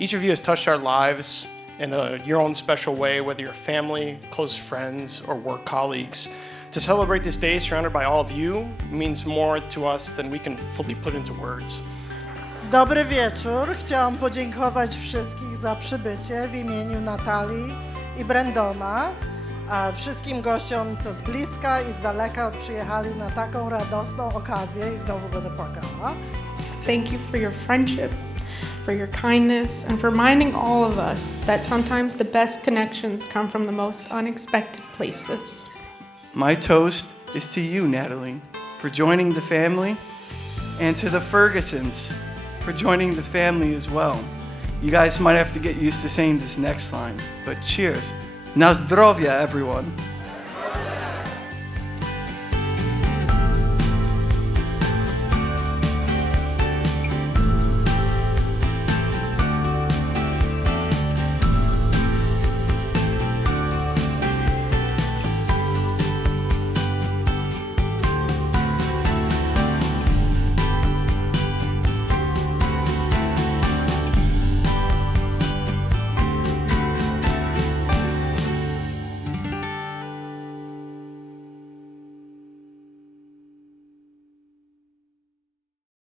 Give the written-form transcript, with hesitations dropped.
Each of you has touched our lives in your own special way, whether you're family, close friends, or work colleagues. To celebrate this day surrounded by all of you means more to us than we can fully put into words. Dobry wieczór. Chciałam podziękować wszystkich za przybycie w imieniu Natalii i Brandona, a wszystkim gościom, co z bliska i z daleka przyjechali na taką radosną okazję i znowu będę płakała. Thank you for your friendship, for your kindness, and for reminding all of us that sometimes the best connections come from the most unexpected places. My toast is to you, Natalie, for joining the family, and to the Fergusons for joining the family as well. You guys might have to get used to saying this next line, but cheers. Na zdrowie, everyone.